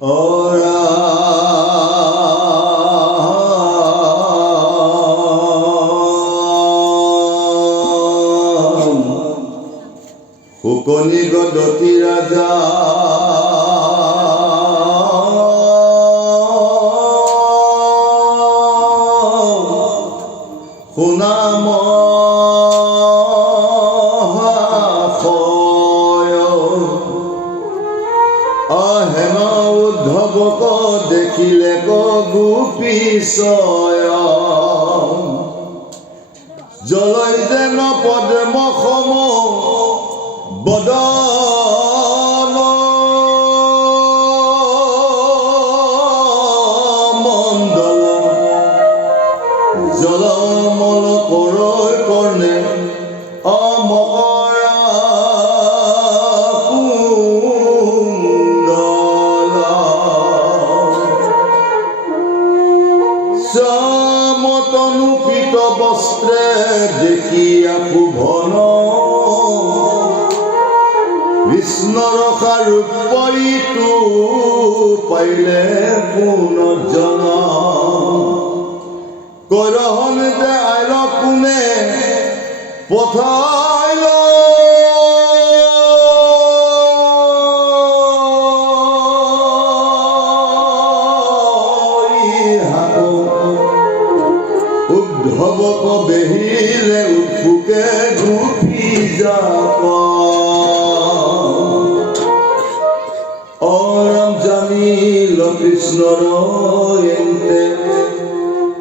ora Hukoni Godoti Raja Hunamo Ahema Uddhavak dekhile ko gupisaya Joloi jeno padma khomo Badana mandala Jalamol koroi korne amakara kundala Samotanu pita bastre dekhiya shubhana Krishnor rূপ পাইতো পাইলে পুনর্জনা করহন যে আইল কোনে পথাইল উদ্ধবক বেহিলে উৎফুকে গুপি যাব Oram Jamil Krishnor ente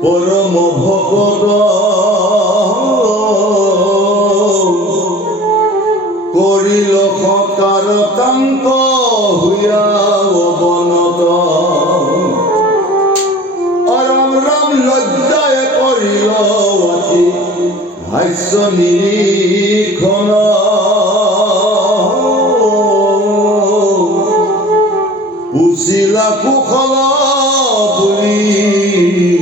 Parama bhakata Korilo sakar tanka huya avanata Aram Ram lajjaye korilo ati haisya nirikhana Pusila kukhala puri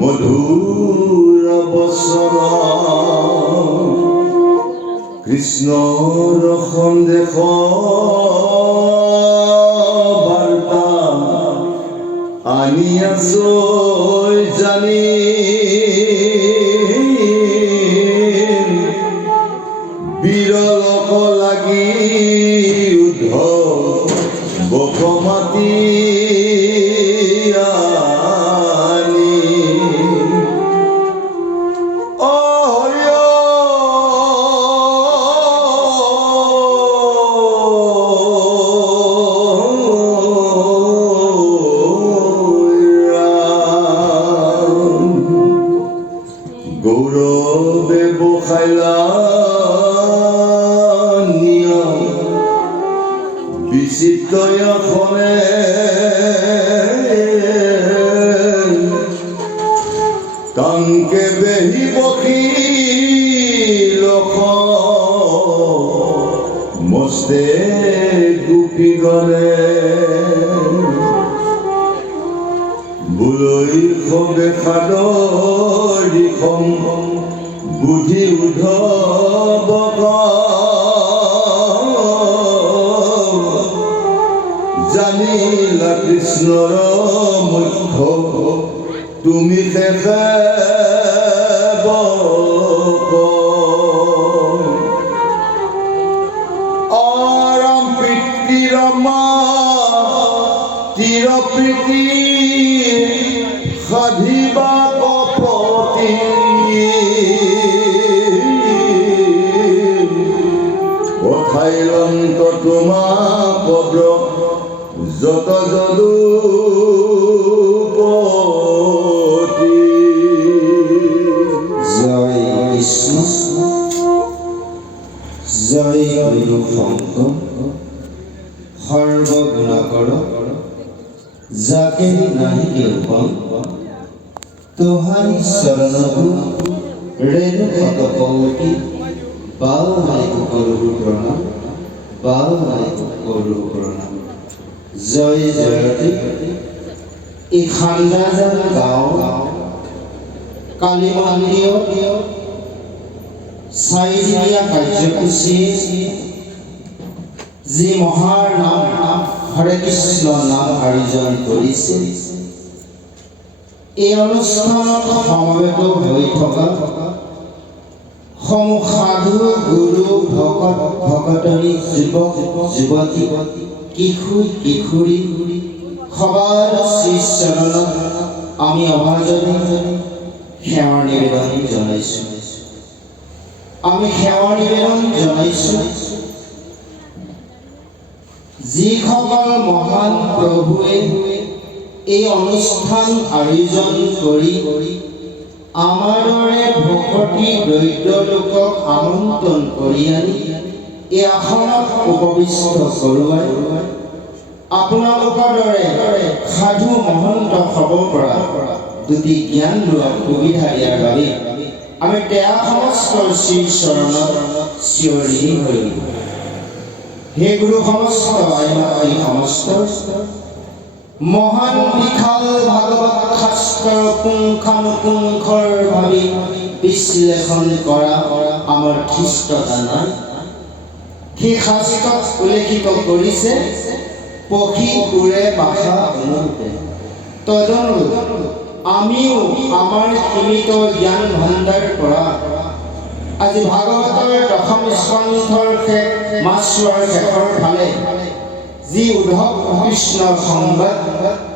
madhura basara Krishnor khandekha barta aniya soi jani biralok lagi uddhav Bokomati ani Ahya Gaurave bokhaila Visitaya khone Tanke behi bokhi lokha Moste gupi gane Buloi khobe khadori khom Budhi udhabaka Janila Krishnor mukho tumi dekhebo Aram piti rama tira piti khadiba kopoti Othailant tuma podro Jota Jadupati Jai Krishna Jai Guru Shankar Sarva Gunakara Jake nahi kirpan Tuhari Saranadu Renu Katakauti Bao Maiku Guru Prana Bao Maiku Guru Prana Jai Jayati Ikhandajan Gao Kalimandio Saidiya Kajyakusi যি মহাৰ নাম হৰে কৃষ্ণ নাম আয়োজন কৰিছে। এই অনুষ্ঠানত সমবেত হৈ থকা সমূহ সাধু গুৰু ভকত ভকতনী যুৱক যুৱতী কিশোৰ কিশোৰী সবাৰ শ্ৰীচৰণত আমি অভাজনে সেৱাৰ নিবেদন জনাইছোঁ। আমি সেৱাৰ নিবেদন জনাইছোঁ যিসকল মহান প্ৰভুৱে এই অনুষ্ঠান আয়োজন কৰি আমাৰ দৰে ভকতি দৰিদ্ৰ লোকক আমন্ত্ৰণ কৰি আনি এই আসনত উপবিষ্ট কৰোৱাই আপোনালোকৰ দৰে সাধু মহন্ত হ'ব পৰা দুটি জ্ঞান লোৱা সুবিধা দিয়াৰ বাবে আমি তেয়া সমস্ত শ্ৰীচৰণত চিঞৰি হৈ হে গুৰু সমস্ত আইমাতৃ সমস্ত মহান বিশাল ভাগৱত শাস্ত্ৰ পুংখানুপুংখৰ ভাৱে বিশ্লেষণ কৰা আমাৰ ধৃষ্টতা নাই। সেই শাস্ত্ৰত উল্লেখিত কৰিছে পক্ষী উৰে ভাষা অনুৰূপে। তদনুৰূপ আমিও আমাৰ সীমিত জ্ঞান ভাণ্ডাৰ পৰা আজি ভাগৱতৰ দশম স্কন্ধৰ মাছৰ শেষৰ ফালে যি উদ্ধৱ কৃষ্ণৰ সংবাদ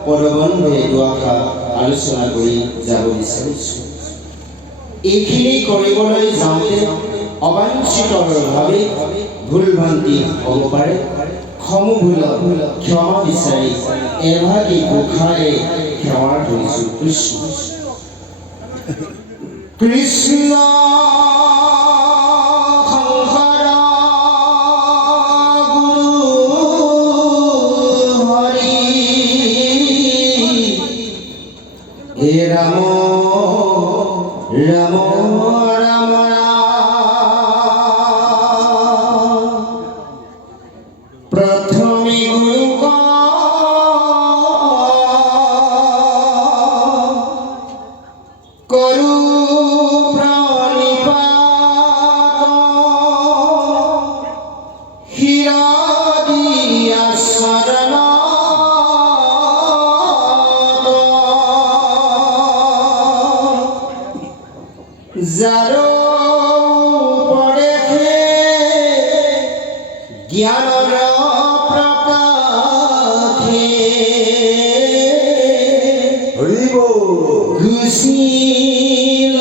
পদবন্ধে দুআষাৰ আলোচনা কৰি যাব বিচাৰিছোঁ। এইখিনি কৰিবলৈ যাওঁতে অবাঞ্ছিতভাৱে ভুল ভ্ৰান্তি হ'ব পাৰে। সমূহ ক্ষমা বিচাৰি এভাগী গোসাঁই সেৱাৰ ধৰিছোঁ। কৃষ্ণ কৃষ্ণ ৰাম ৰাম ৰাম প্ৰথমে গুৰু কৰু প্ৰণিপাত হিৰদিয়া শৰণ যাৰো পদেশে জ্ঞানৰ প্ৰকাশে গুচিল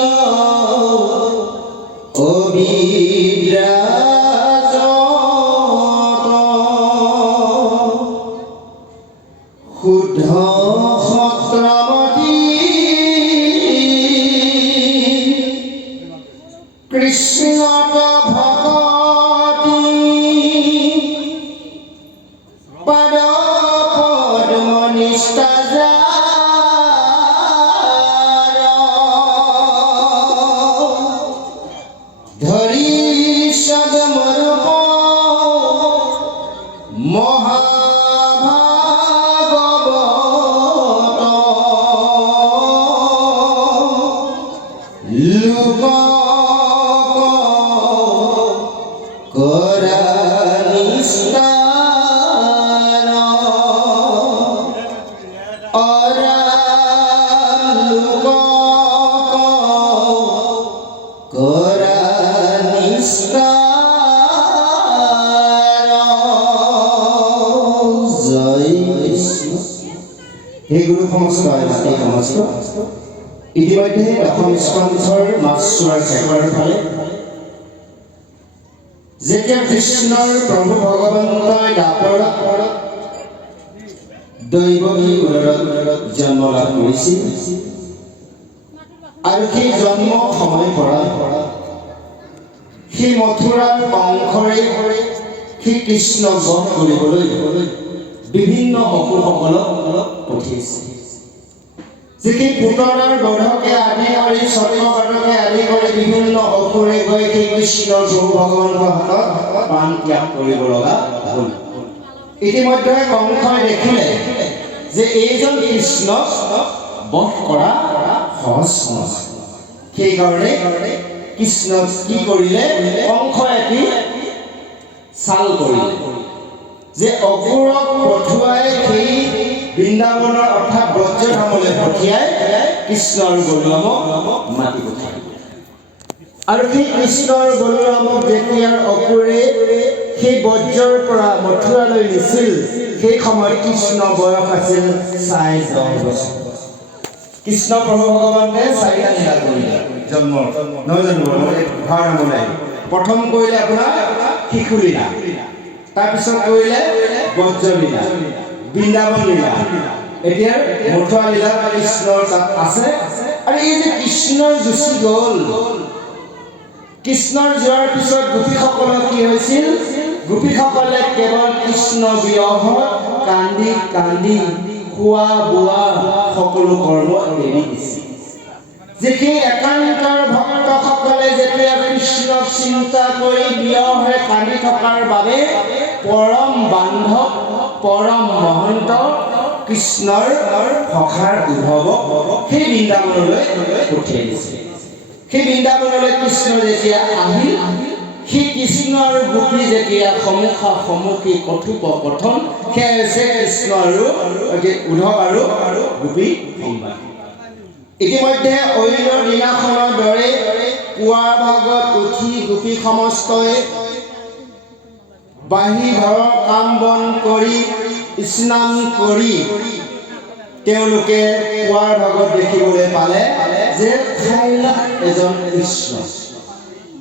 অবিদ্ৰাজত শুদ্ধ সত্ৰমতী কৃষ্ণত ভকতি পদ পদ্ম নিষ্ঠা ধৰি সদমৰূপ মহাভাগৱত লোক হে গুৰু সমস্ত আইমাতৃ সমস্ত ইতিমধ্যে দশম স্কন্ধৰ মাছৰ শেষৰ ফালে যেতিয়া কৃষ্ণৰ প্ৰভু ভগৱন্তই দাপৰত দৈৱকী উদৰত জন্ম লাভ কৰিছিল আৰু সেই জন্ম সময় পৰা সেই মথুৰাৰ কংসৰে সেই কৃষ্ণক বধ কৰিবলৈ বিভিন্ন অসুৰসকলক পঠিয়াইছে। যে সেই পুতনাৰ বধকে আদি কৰি চক্ৰবাদকে আদি কৰি বিভিন্ন অসুৰে গৈ সেই কৃষ্ণৰ প্ৰভু ভগৱানৰ হাতত প্ৰাণ ত্যাগ কৰিব লগা হ'ল। ইতিমধ্যে কংসই দেখিলে যে এইজন কৃষ্ণক বধ কৰা সহজ নহয়। সেইকাৰণে কৃষ্ণক কি কৰিলে, কংসই এটি চাল কৰিলে। যে অসুৰক পঠুৱাই সেই বৃন্দাবনৰ অৰ্থাৎ ব্ৰজধামলৈ পঠিয়াই কৃষ্ণ আৰু বলৰামক মাতি পঠায় আৰু সেই কৃষ্ণ আৰু বলৰামক যেতিয়া অসুৰে সেই ব্ৰজৰ পৰা মথুৰালৈ নিছিল সেই সময়ত কৃষ্ণ বয়স আছিল 10.5 বছৰ কৃষ্ণ প্ৰভু ভগৱানে 4টা লীলা কৰিলে জন্মৰ নহয় জানো ভাৰনামলৈ প্ৰথম কৰিলে আপোনাৰ শিশু লীলা তাৰপিছত কৰিলে ব্ৰজ লীলা বৃন্দাবন লীলা এতিয়া মথুৰা লীলা কৃষ্ণৰ তাত আছে আৰু এই যে কৃষ্ণৰ গুচি গ'ল কৃষ্ণৰ যোৱাৰ পিছত গোপীসকলৰ কি হৈছিল গোপীসকলে কেৱল কৃষ্ণ বিৰহত কান্দি কান্দি খোৱা বোৱা সকলো কৰ্ম এৰি দিছিল যেতিয়া একান্তৰ ভক্তসকলে যেতিয়া কৃষ্ণক চিন্তা কৰি বিৰহে কান্দি থকাৰ বাবে পৰম বান্ধৱ পৰম মহন্ত কৃষ্ণৰ সখাৰ উদ্ধৱক সেই বৃন্দাবনলৈ পঠিয়াই দিছিল সেই বৃন্দাবনলৈ কৃষ্ণ যেতিয়া আহিল সেই কৃষ্ণ আৰু গোপী যেতিয়া সমুখা সমুখী কথোপকথন সেয়া হৈছে কৃষ্ণ আৰু উদ্ধৱ আৰু গোপী সংবাদ ইতিমধ্যে অন্য দিনাখনৰ দৰে পুৱাৰ ভাগত উঠি গোপী সমস্তই বাহি ঘৰৰ কাম বন কৰি স্নান কৰি তেওঁলোকে পুৱাৰ ভাগত দেখিবলৈ পালে যে খাইলা এজন কৃষ্ণ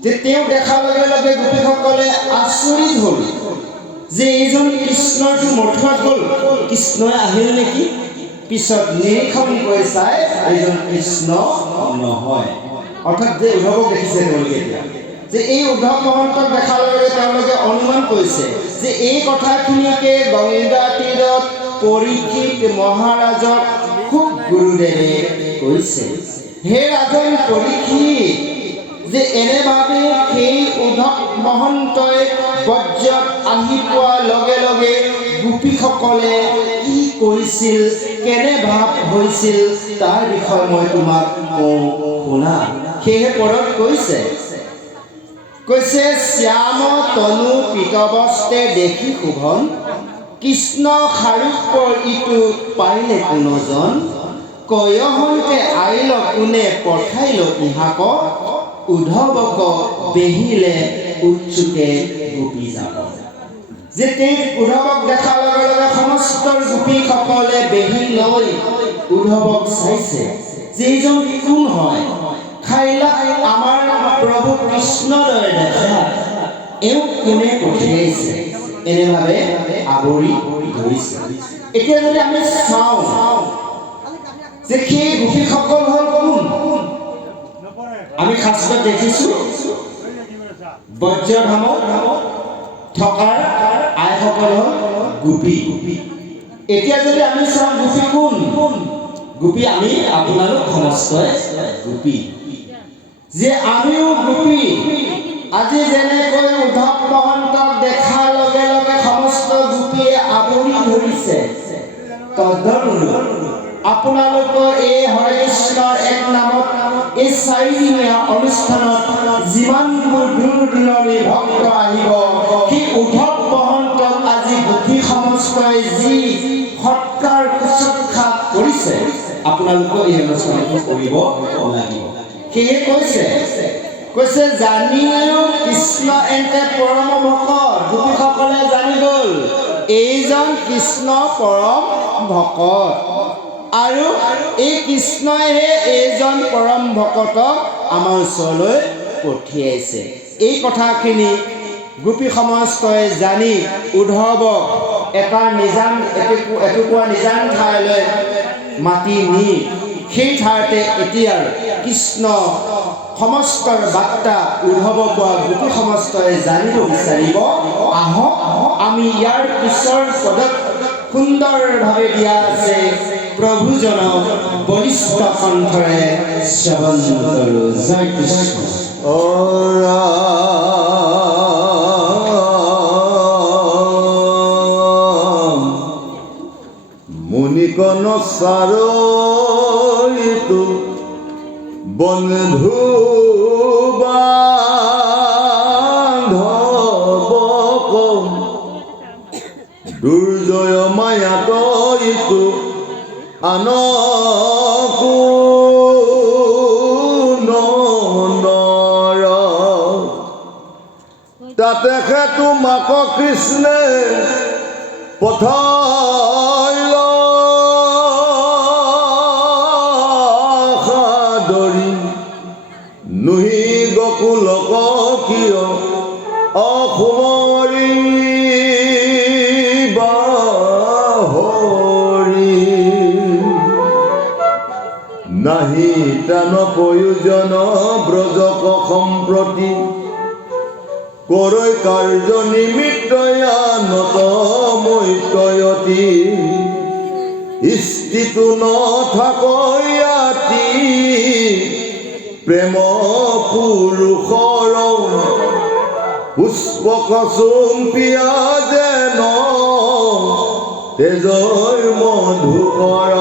যে তেওঁ দেখাৰ লগে লগে গোপীসকলে আচৰিত হ'ল যে এইজন কৃষ্ণটো মথুৰাত গ'ল কৃষ্ণই আহিল নেকি পিছত নিৰীক্ষণ কৰি চাই এইজন কৃষ্ণ নহয় অৰ্থাৎ যে উদ্ধৱক দেখিছে তেওঁলোকে এতিয়া যে এই উদ্ধৱ মহন্তক দেখাৰ লগে তেওঁলোকে অনুমান কৰিছে যে এই কথাখিনিকে গংগা তীৰত পৰীক্ষিত মহাৰাজক খুব গুৰুদেৱে কৈছে হে ৰাজন পৰীক্ষিত যে এনেভাৱে সেই উদ্ধৱ মহন্তই ব্ৰজত আহি পোৱাৰ লগে লগে গোপীসকলে কি কৰিছিল কেনে ভাৱ হৈছিল তাৰ বিষয়ে মই তোমাক কওঁ শুনা সেয়ে পদত কৈছে শ্যাম তনু পীতবস্ত্ৰে দেখি শোভন কৃষ্ণ সাৰূপ্যৰ ইটো পাৰিলে কোনজন কয়হন্তে আইল কোনে পঠাইল ইহাক উদ্ধৱক বেহিলে উৎসুকে গোপী যাব যে উদ্ধৱক দেখাৰ লগে লগে সমস্ত গোপীসকলে বেহি লৈ উদ্ধৱক চাইছে যে এইজন কোন হয় খাইলা আমাৰ প্ৰভু কৃষ্ণলৈ দেখা এওঁ কোনে পঠিয়াইছে এনেভাৱে আৱৰি ধৰিছে এতিয়া যদি আমি চাওঁ যে সেই গোপীসকল হ'ল কোন আমি শাস্ত্ৰত দেখিছোঁ ব্ৰজধামত থকাৰ আইসকল হ'ল গোপী এতিয়া যদি আমি চাওঁ গোপী কোন গোপী আমি আপোনালোক সমস্তই গোপী যে আমিও গোপী আজি যেনেকৈ উদ্ধৱ মহন্তক দেখাৰ লগে লগে সমস্ত গোপীয়ে আৱৰি ধৰিছে তদনুৰূপ আপোনালোকৰ এই হৰে কৃষ্ণৰ এক নামত এই 4দিনীয়া অনুষ্ঠানত যিমানবোৰ দূৰ দূৰণি ভক্ত আহিব সেই উদ্ধৱ মহন্তক আজি গোপী সমস্তই যি সৎকাৰ শুশ্ৰূষা কৰিছে আপোনালোকৰ এই অনুষ্ঠানটো কৰিব লাগিব সেয়ে কৈছে জানিও কৃষ্ণ এন্তে পৰম ভকত গোপীসকলে জানি গ'ল এইজন কৃষ্ণ পৰম ভকত আৰু এই কৃষ্ণইহে এইজন পৰম ভকতক আমাৰ ওচৰলৈ পঠিয়াইছে এই কথাখিনি গোপী সমস্তই জানি উদ্ধৱক এটা এটুকুৰা নিজান ঠাইলৈ মাতি নি সেই ঠাইতে এতিয়া কৃষ্ণ সমস্তৰ বাৰ্তা উদ্ধৱ পোৱা গোপী সমস্তই জানিব বিচাৰিব আহক আমি ইয়াৰ পিছৰ পদত সুন্দৰভাৱে দিয়া আছে প্ৰভুজনক বলিষ্ঠ কণ্ঠৰে শ্ৰৱণ কৰোঁ জয় কৃষ্ণ মুনিকন সাৰিতু বন্ধু বান্ধব আনকো ননৰ তাতে তোমাক কৃষ্ণে পঠাইল সাদৰি নুহি গকুলক কিয় অসুমৰি বাহৰি নাহি তান প্ৰয়োজন ব্ৰজক সম্প্ৰতি কৰৈ কাৰ্য নিমিত্তয়ানত মৈতয়তি স্থিতো নথাকয়াতি প্ৰেম পুৰুষৰ পুষ্পক চুম্পিয়া যেন তেজৰ মধুকৰ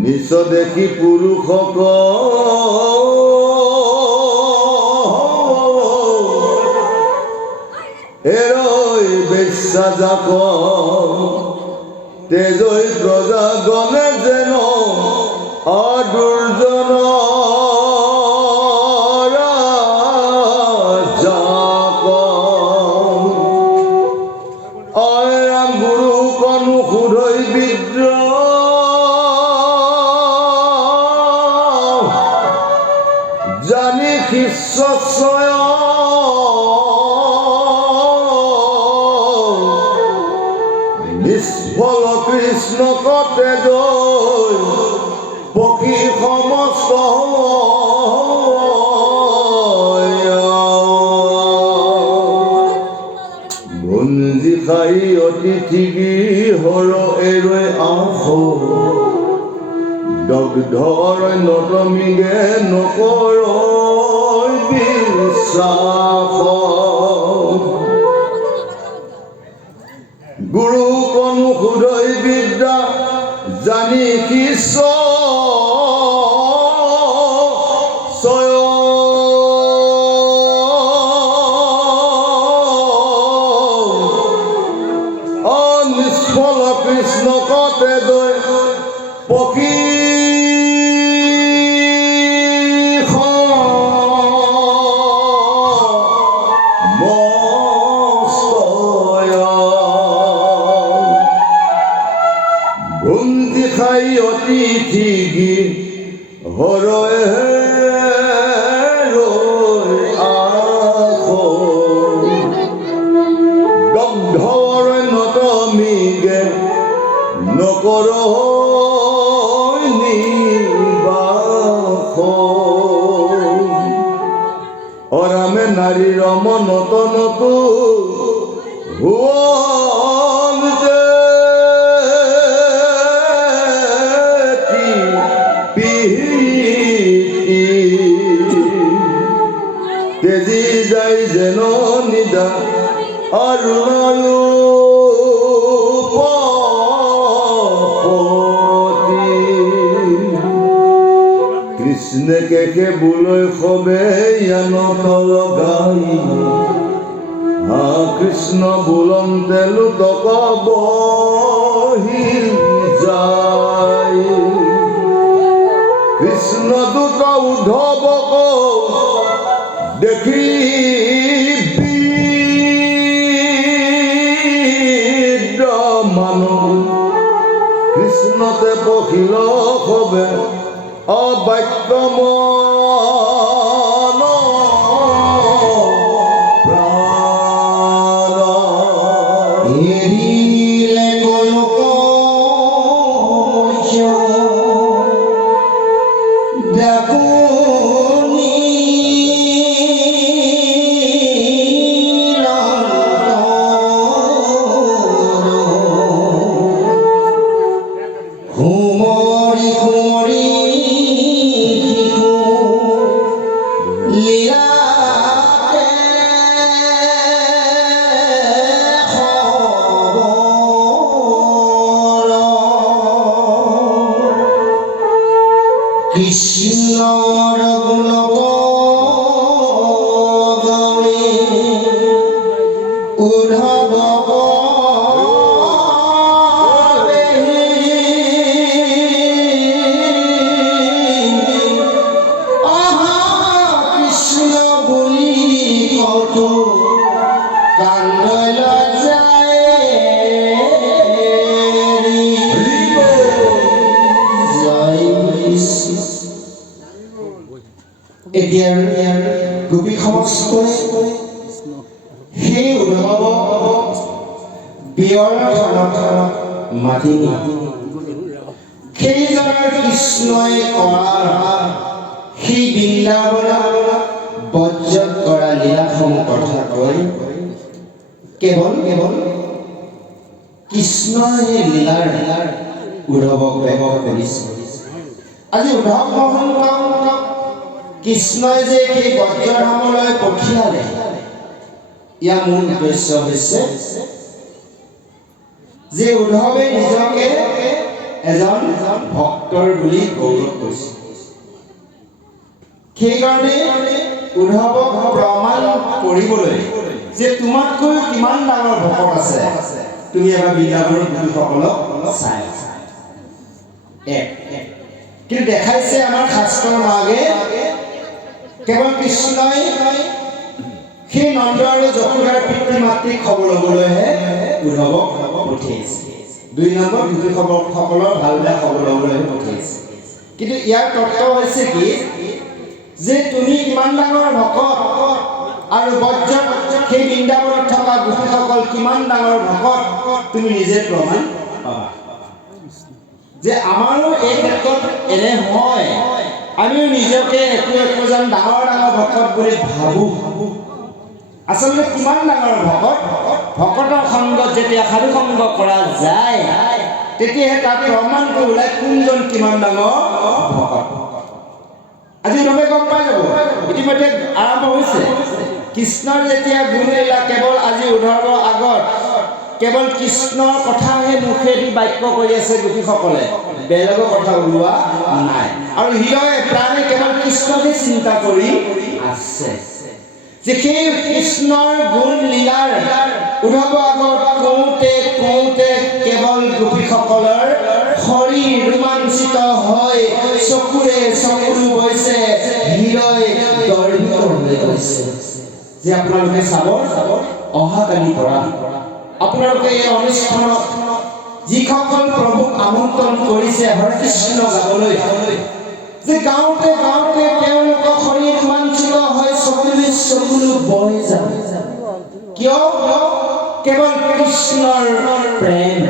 নিচ দেখি পুৰুষক এৰৈ বেশ্যাজাক তেজৈ প্ৰজাগণে যেন অদুৰ্জন ৰাজাক অৰাম গুৰু কনু সুধৈ বিদ্ৰোহ জানি শিষ্য নিষ্ফল কৃষ্ণ কতে জয় পক্ষী সমস্ত ভঞ্জি খাই অতিথি হৰ এৰৈ আস দগ্ধৰ নতমিগে নকৰ বিশ্বাস গুৰু কনু সুধৈ বিদ্যা জানি শিষ্য নিষ্ফল কৃষ্ণ কতে জয় পক্ষী ভুঞ্জি খাই অতিথি হৰ দগ্ধৰ নতমিগে নকৰ নিবাস অৰামে নাৰীৰ মনত নতু হুৱন তেজি যাই যেন নিদা অৰুণপতি কৃষ্ণে কেকে বুলৈ সবে য়ানত লগাই হা কৃষ্ণ বুলন্তে লুতক বহিল যায় কৃষ্ণ দূত উদ্ধৱক দেখি বিদ্ৰ মানুহ কৃষ্ণতে পখিল সবে অবাক্য মন প্ৰাণ এৰিলে গোলক মৰ্য দেখোনি ঘুমৰি ঘুমৰি লীলাতে খবৰ কৃষ্ণৰ গুণগান গাৱে উদ্ধৱ এতিয়া গোপী সমস্তই সেই উদ্ভৱ বিয়ৰ থানত মাতি সেইজনৰ কৃষ্ণই কৰা সেই বৃন্দাবনত বজ্ৰত কৰা লীলাসমূহ কথা কৈ কেৱল কৃষ্ণৰ সেই লীলাৰ উদ্ভৱক ব্যৱহাৰ কৰিছে। আজি উদ্ধৱ মহন্তক কৃষ্ণই যে সেই বজ্ৰধামলৈ পঠিয়ালে, ইয়াৰ মূল উদ্দেশ্য হৈছে যে উদ্ধৱে নিজকে এজন ভক্তৰ বুলি গৌৰৱ কৰিছে। সেইকাৰণে উদ্ধৱক প্ৰমাণ কৰিবলৈ যে তোমাতকৈ কিমান ডাঙৰ ভকত আছে, তুমি এবাৰ বৃন্দাবনৰ গোপীসকলক চাই কিন্তু দেখাইছে আমাৰ শাস্ত্ৰৰ মাগে কেৱল কৃষ্ণই সেই নন্দ আৰু যশোদাৰ পিতৃ মাতৃক খবৰ ল'বলৈহে উদ্ধৱক পঠিয়াইছে। 2 নম্বৰ গোপীসকলৰ ভাল বেয়া খবৰ ল'বলৈহে পঠিয়াইছে। কিন্তু ইয়াৰ তত্ত্ব হৈছে কি যে তুমি কিমান ডাঙৰ ভকত আৰু বজ্ৰত সেই বৃন্দাবনত থকা গোপীসকল কিমান ডাঙৰ ভকত তুমি নিজে প্ৰমাণ পাবা। যে আমাৰো এই ক্ষেত্ৰত এনে হয়, আমিও নিজকে একোজন ডাঙৰ ভকত বুলি ভাবোঁ। আচলতে কিমান ডাঙৰ ভকতৰ সংগত যেতিয়া সাধু সংগ কৰা যায় তেতিয়াহে তাক প্ৰমাণটো ওলাই কোনজন কিমান ডাঙৰ ভকত। আজি উদ্ধৱে গম পাই যাব, ইতিমধ্যে আৰম্ভ হৈছে। কৃষ্ণৰ যেতিয়া গুণলীলা কেৱল আজি উদ্ধৱৰ আগত কেৱল কৃষ্ণৰ কথাহে মুখেদি বাক্য কৰি আছে গোপীসকলে, বেলেগৰ কথা ওলোৱা নাই। আৰু হৃদয়ে প্ৰাণে কেৱল কৃষ্ণকে চিন্তা কৰি আছে। যে সেই কৃষ্ণৰ গুণ লীলাৰ উদ্ধৱ আগত কওঁতে কেৱল গোপীসকলৰ শৰীৰ ৰোমাঞ্চিত হৈ চকুৰে চকু বৈছে, হৃদয় দৰ্শিত হৈ গৈছে। যে আপোনালোকে চাব, অহাকালিৰ পৰা আপোনালোকে এই অনুষ্ঠানত যিসকল প্ৰভুক আমন্ত্ৰণ কৰিছে হৰে কৃষ্ণ গাবলৈ, যে গাওঁতে তেওঁলোকৰ শৰীৰ ৰোমাঞ্চিত হৈ চকুলো বৈ যাব। কিয়? কেৱল কৃষ্ণৰ প্ৰেম।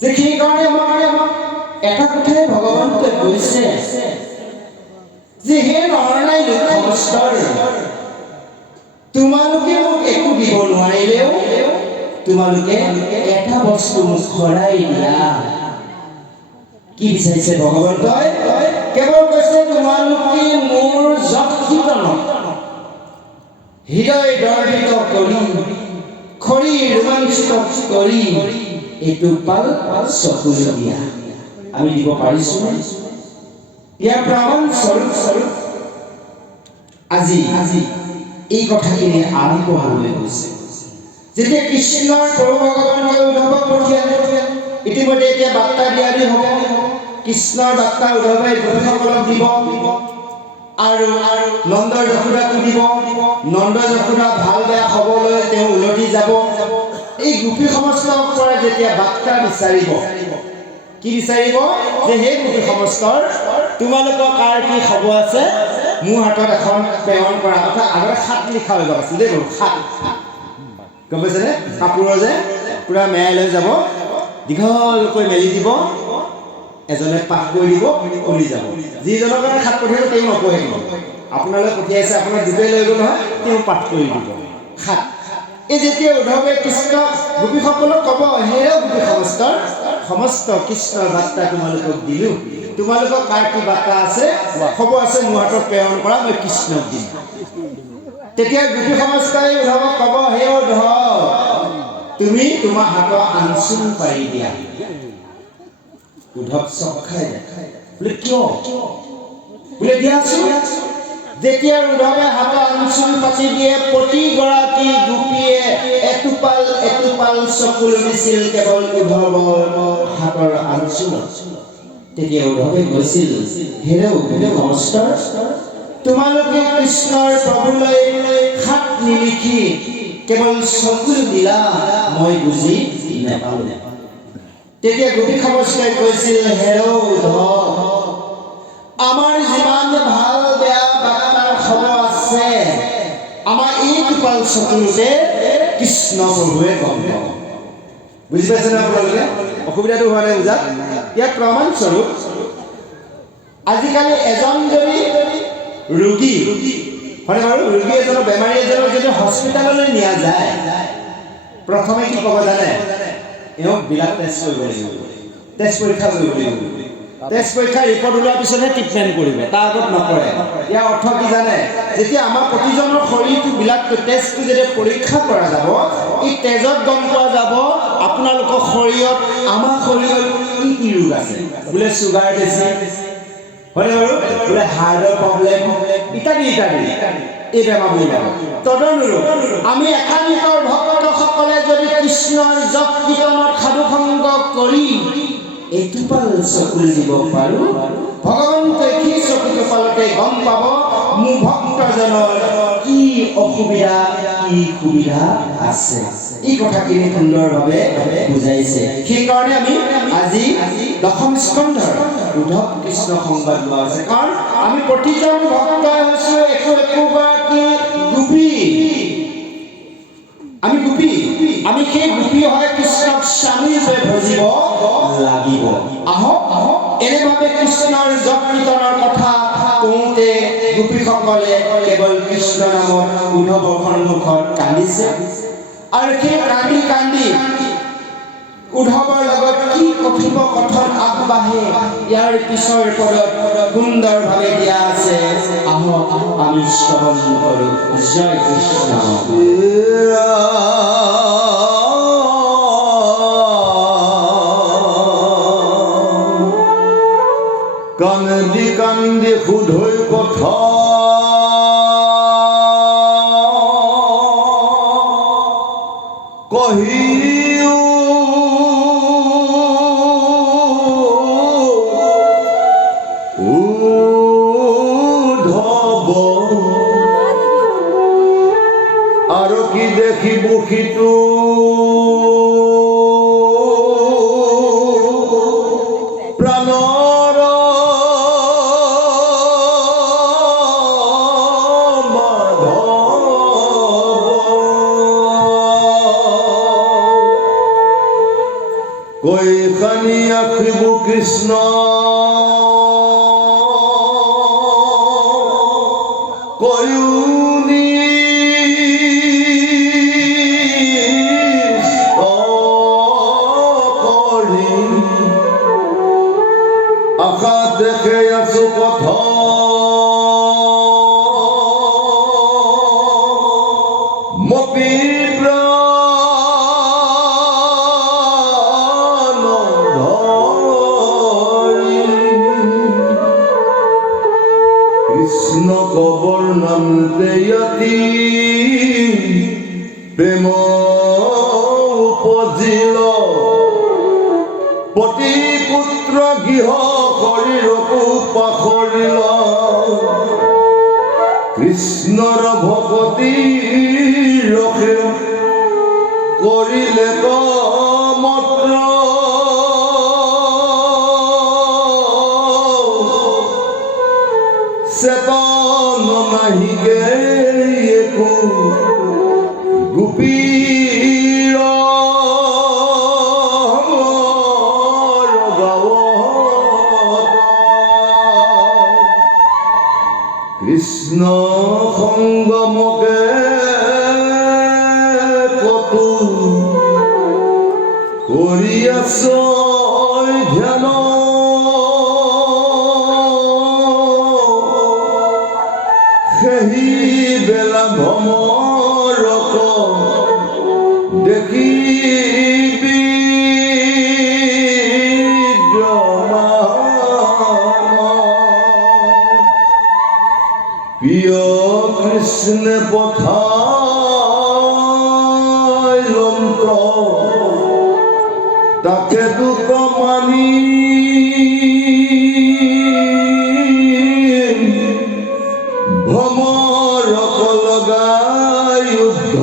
যে সেইকাৰণে এটা কথাই ভগৱন্তই কৈছে যে হে নৰনাৰী লোকসমস্তৰ, তোমালোকে মোক একো দিব নোৱাৰিলেও তোমালোকে এটা বস্তু মোক শৰাই দিয়া। কি বিচাৰিছে ভগৱন্তই? কেৱল কৈছে তোমালোকে মোৰ যত কীৰ্তনত হৃদয় দৰ্শিত কৰি শৰীৰ ৰোমাঞ্চিত কৰি এইটো পাল চকুৰে দিয়া। আমি দিব পাৰিছো। ইয়াৰ প্ৰমাণ স্বৰূপ আজি এই কথাখিনি আৰম্ভ হ'বলৈ গৈছে। যেতিয়া কৃষ্ণৰ প্ৰভু ভগৱানক উদ্ধৱক পঠিয়ালে, ইতিমধ্যে এতিয়া বাৰ্তা দিয়া হ'ব। কৃষ্ণৰ বাৰ্তা উদ্ধৱে গোপীসকলক দিব আৰু নন্দ যশোদাকো দিব। নন্দ যশোদা ভাল বেয়া খবৰ লৈ তেওঁ উলটি যাব। এই গোপী সমস্তৰ পৰা যেতিয়া বাৰ্তা বিচাৰিব, কি বিচাৰিব? যে সেই গোপী সমস্তৰ তোমালোকৰ কাৰ কি খবৰ আছে মোৰ হাতত এখন প্ৰেৰণ কৰা। অৰ্থাৎ আগতে খাত লিখা হৈ যাব দেই, খাত গম পাইছেনে? কাপোৰৰ যে পুৰা মেৰাই লৈ যাব, দীঘলকৈ মেলি দিব, এজনে পাঠ কৰি দিব, উলি যাব। যিজনৰ কাৰণে খাত পঠিয়াব তেওঁ নপঢ়ে, কিন্তু আপোনালৈ পঠিয়াইছে, আপোনাক দুটাই লৈ গ'ল নহয়, তেওঁ পাঠ কৰি দিব খাত। এই যেতিয়া উদ্ধৱে কৃষ্ণ গোপীসকলক ক'ব, হেৰৌ গোপী সমস্তৰ সমস্ত কৃষ্ণৰ বাৰ্তা তোমালোকক দিলোঁ, তোমালোকৰ কাৰ কি বাৰ্তা আছে খবৰ আছে মোৰ হাতত প্ৰেৰণ কৰা, মই কৃষ্ণক দিম। তেতিয়া গোপী সমস্তই উদ্ধৱক ক'ব, হে উদ্ধৱ, তুমি তোমাৰ হাতৰ আঞ্চল পাৰি দিয়া। উদ্ধৱ চক খাই বোলে কিয়? বোলে দিয়াচোন। যেতিয়া উদ্ধৱে হাতৰ আঞ্চল পাতি দিয়ে, প্ৰতিগৰাকী গোপীয়ে এটোপাল চকুলো দিছিল কেৱল উদ্ধৱৰ হাতৰ আঞ্চল। তেতিয়া উদ্ধৱে কৈছিল, হেৰৌ গোপী সমস্তৰ, তোমালোকে কৃষ্ণৰ প্ৰভুলৈ খাত নিলিখি কেৱল চকুলো দিলা, মই বুজি নাপালো। তেতিয়া গোপী সমস্তই কৈছিল, হেৰৌ উদ্ধৱ, আমাৰ যিমান ভাল বেয়া টোপাল চকুলোতে কৃষ্ণ প্ৰভুৱে গম পাব। বুজি পাইছেনে আপোনালোকে? অসুবিধাটো হোৱা নাই বুজাত? ইয়াত প্ৰমাণস্বৰূপ আজিকালি এজন যদি ৰোগী হয় বাৰু, ৰোগী এজনৰ বেমাৰী এজনক যদি হস্পিটেললৈ নিয়া যায়, প্ৰথমে কি ক'ব জানে? এওঁক বিলাক টেষ্ট কৰিব লাগিব, টেষ্ট পৰীক্ষা কৰিব লাগিব। টেষ্ট পৰীক্ষা ৰিপৰ্ট ওলোৱাৰ পিছতহে ট্ৰিটমেণ্ট কৰিব, তাৰ আগত নকৰে। ইয়াৰ অৰ্থ কি জানে? যেতিয়া আমাৰ প্ৰতিজনৰ শৰীৰটো বিলাক টেষ্টটো যেতিয়া পৰীক্ষা কৰা যাব, এই তেজত গম পোৱা যাব আপোনালোকৰ শৰীৰত, আমাৰ শৰীৰত কি কি ৰোগ আছে। বোলে চুগাৰ বেছি হয় বাৰু, বোলে হাৰ্টৰ প্ৰব্লেম ইত্যাদি ইত্যাদি, এই বেমাৰবোৰ ওলাব। তদনুৰূপ আমি একান্তৰ ভক্তসকলে যদি কৃষ্ণৰ জপ কীৰ্তনত সাধুসংগ কৰি এটোপাল চকু দিব পাৰোঁ, ভগৱন্তই সেই চকু টোপালতে গম পাব মোৰ ভক্তজনৰ কি অসুবিধা কি সুবিধা আছে। এই কথাখিনি সুন্দৰভাৱে বুজাইছে। সেইকাৰণে আমি আজি দশম স্কন্ধৰ উদ্ধৱ কৃষ্ণ সংবাদ লোৱা হৈছে, কাৰণ আমি প্ৰতিজন ভক্তই হৈছোঁ একোগৰাকী গোপী। আমি গোপী, আমি সেই গোপী হৈ কৃষ্ণক স্বামী ৰূপে ভজিব লাগিব। আহক এনেভাৱে কৃষ্ণৰ জপ কীৰ্তনৰ কথা কওঁতে গোপীসকলে কেৱল কৃষ্ণ নামত উদ্ধৱৰ সন্মুখত কান্দিছে, আৰু সেই কান্দি কান্দি উদ্ধৱৰ লগত কি কথোপকথন আগবাঢ়ে ইয়াৰ পিছৰ পদত সুন্দৰভাৱে দিয়া আছে। আহক আমি শ্ৰৱণ কৰোঁ। জয় কৃষ্ণ। কান্দি কান্দি শুধৈ কথা কহিও উদ্ধৱ, আৰু কি দেখিব সিটো প্ৰাণৰ কৈ খানি আখিব কৃষ্ণ কয়ুনি কৰি আশা দেখে আছো কথা মপি কৃষ্ণ কবৰ নাম দেয়তি প্ৰেম উপজিল পতি পুত্ৰ গৃহ শৰীৰকো পাহৰিল কৃষ্ণৰ ভকতি ৰখে কৰিলে কমত্ৰ চেতন নাহিগে একো গোপীৰ গাঁৱত কৃষ্ণ সংগমকে কতো কৰি আছ ধ্যান সেই বেলা ভ্ৰমৰক দেখিবি প্ৰিয় কৃষ্ণে পঠাই লন্ত তাকে দুত মানি ভ্ৰমৰক লগাই যুদ্ধ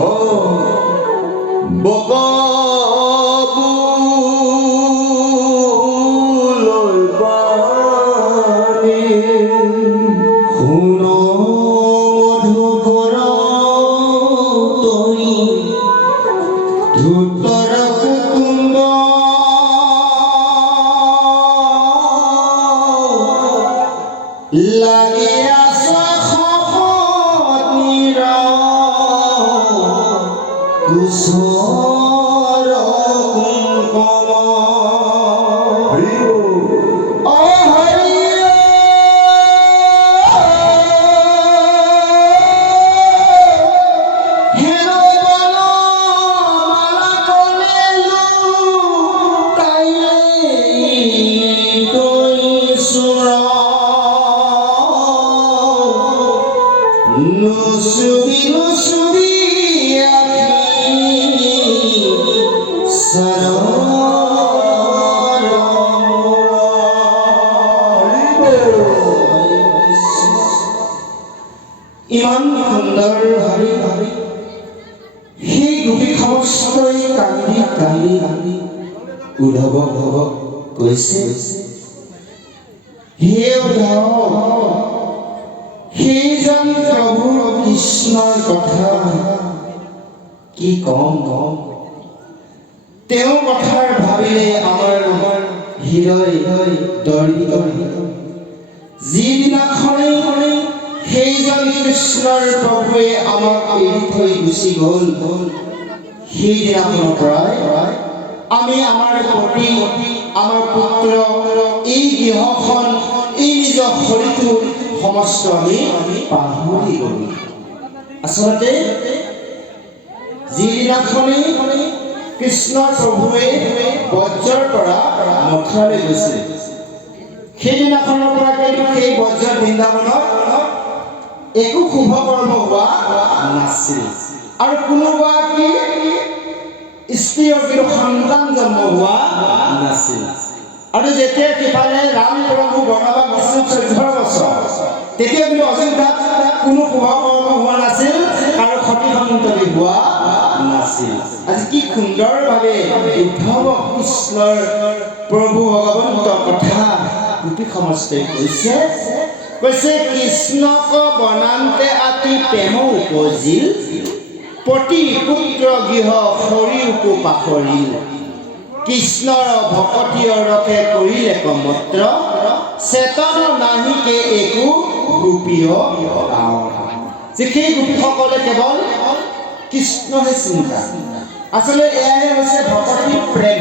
বকবলৈ বাণী শুন মধুকৰ লাগি আছো খপনিৰ কুশৰ কুংকুম অ হৰি হেৰ বন মালা কলেলো তাইলে কৈছোৰ নুচুবি নুচুবি ইমান সুন্দৰ ভাবি সেই গোপী সমস্তই কান্দি কান্দি উদ্ধৱ কৈছে হে উদ্ধৱ সেইজন প্ৰভু কৃষ্ণৰ কথা কি কম তেওঁৰ কথাৰ ভাবিলে আমাৰ হৃদয় দৰিদ্ৰ যিদিনাখনে সেইজন কৃষ্ণৰ প্ৰভুৱে আমাক এৰি থৈ গুচি গ'ল সেইদিনাখনৰ পৰাই আমি আমাৰ পতি আমাৰ পুত্ৰ এই গৃহখন এই নিজৰ শৰীৰটো সমস্ত আমি পাহৰি গ'লো আচলতে যিদিনাখনে কৃষ্ণ প্ৰভুৱে বজ্ৰৰ পৰা মথুৰালৈ গৈছিল সেইদিনাখনৰ পৰা কিন্তু সেই বজ্ৰ বৃন্দাবনত একো শুভ কৰ্ম হোৱা নাছিল আৰু কোনোগৰাকী স্ত্ৰীৰ কিন্তু সন্তান জন্ম হোৱা নাছিল আৰু যেতিয়া সিফালে ৰাম প্ৰভু বনবাস আছিল 14 বছৰ তেতিয়া কিন্তু অযোধ্যাত কোনো শুভ কৰ্ম হোৱা নাছিল আৰু সতী সন্ততি হোৱা নাছিল আজি কি সুন্দৰভাৱে উদ্ধৱ কৃষ্ণৰ প্ৰভু ভগৱন্তৰ কথা গোপী সমস্তই কৈছে কৃষ্ণক বনান্তে আতি প্ৰেম উপজিল পতি পুত্ৰ গৃহ শৰীৰকো পাহৰিল কৃষ্ণৰ ভকতি অৰকে কৰিলে কমত্ৰ চেতন নাহিকে একো গোপীয় যে সেই গোপীসকলে কেৱল কৃষ্ণহে চিন্তা আচলতে এয়াই হৈছে ভকতিৰ প্ৰেম